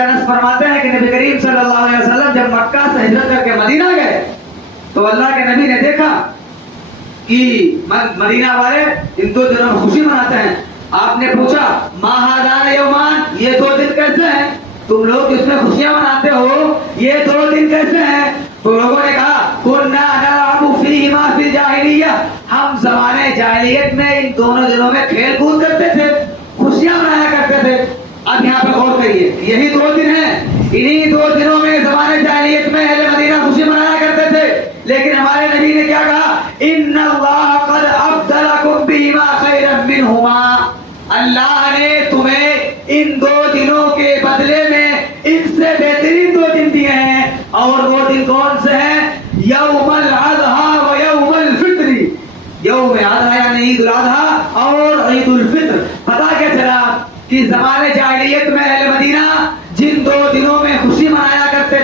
انس فرماتے ہیں کہ نبی کریم صلی اللہ علیہ وسلم جب مکہ سے ہجرت کر کے مدینہ گئے تو اللہ کے نبی نے دیکھا کہ مدینہ والے ان 2 دنوں میں خوشی مناتے ہیں. آپ نے پوچھا ما ھذان یومان، یہ 2 دن کیسے ہیں؟ تم لوگ اس میں خوشیاں مناتے ہو، یہ 2 دن کیسے ہیں؟ تو لوگوں نے کہا کنا نلعب فیہما فی الجاہلیہ، ہم زمانے جاہلیت میں ان دونوں دنوں میں کھیل کود کرتے تھے، خوشیاں منایا کرتے تھے. اب یہاں پر غور کریے، یہی 2 دن ہیں، انہی 2 دنوں میں زمانے جاہلیت میں اہل مدینہ خوشی منایا کرتے تھے. لیکن ہمارے نبی نے کیا کہا؟ ان اللہ قد ابدلکم بہما خیرا منہما، اللہ نے تمہیں ان 2 دنوں کے بدلے میں ان سے بہترین 2 دن دیے ہیں. اور وہ دن کون سے ہیں؟ یوم الاضحیٰ و یوم الفطر. یوم الاضحیٰ یعنی عید الاضحیٰ اور عید الفطر. پتا کیا چلا کہ زمانے جاہلیت میں اہل مدینہ جن 2 دنوں میں خوشی منایا کرتے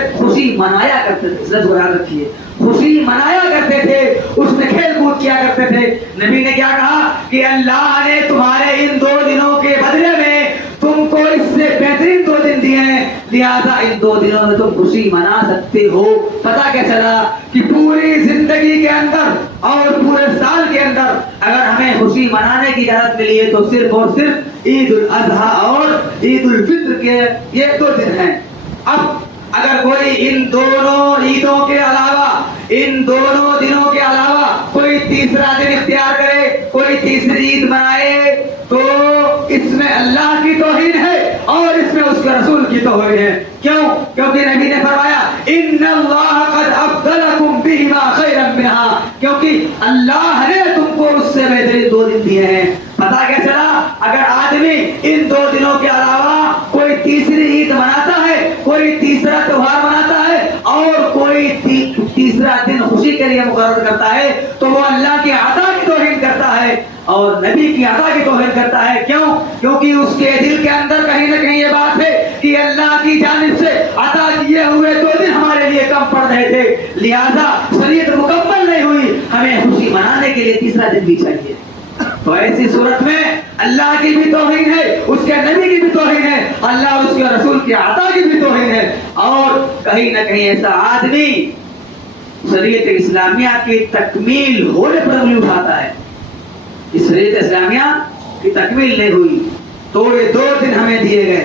تھے، اس لفظ کو یاد رکھیے، خوشی منایا کرتے تھے، اس میں کھیل کود کیا کرتے تھے. نبی نے کیا کہا کہ اللہ نے تمہارے ان 2 دنوں کے بدلے میں تم کو اس سے بہترین 2 دن دیے ہیں، لہذا ان 2 دنوں میں تم خوشی منا سکتے ہو. پتا کیا چلا کہ پوری زندگی کے اندر اور پورے سال کے اندر اگر ہمیں خوشی منانے کی اجازت ملی ہے تو صرف اور صرف عید الاضحیٰ اور عید الفطر کے یہ 2 دن ہیں. اب اگر کوئی ان دونوں عیدوں کے علاوہ، ان دونوں دنوں کے علاوہ کوئی تیسرا دن اختیار کرے، کوئی تیسری عید منائے تو اس میں اللہ کی توہین ہے اور اس میں اس کے رسول کی توہین ہے. کیوں؟ کیونکہ نبی نے فرمایا ان اللہ قد ابدلکم بہما خیرا منہا، کیونکہ اللہ نے تم کو اس سے بہترین 2 دن دیے ہیں. پتا کیا چلا اگر آدمی ان 2 دنوں کے علاوہ کوئی تیسری عید مناتا ہے، کوئی تیسرا تہوار مناتا ہے اور کوئی تیسرا دن خوشی کے لیے مقرر کرتا ہے تو وہ اللہ کی عطا کی توہین کرتا ہے اور نبی کی عطا کی توہین کرتا ہے. کیوں؟ کیونکہ اس کے دل کے اندر کہیں نہ کہیں یہ بات ہے کہ اللہ کی جانب سے عطا کیے ہوئے 2 دن ہمارے لیے کم پڑ رہے تھے، لہذا شریعت مکمل نہیں ہوئی، ہمیں خوشی منانے کے لیے تیسرا دن بھی چاہیے. تو ایسی صورت میں اللہ کی بھی توہین ہے، اس کے نبی کی بھی توہین ہے، اللہ اس کے رسول کی عطا کی بھی توہین ہے. اور کہیں نہ کہیں ایسا آدمی شریعت اسلامیہ کی تکمیل ہونے پر انگلی اٹھاتا ہے. اس شریعت اسلامیہ کی تکمیل نہیں ہوئی تو یہ 2 دن ہمیں دیے گئے.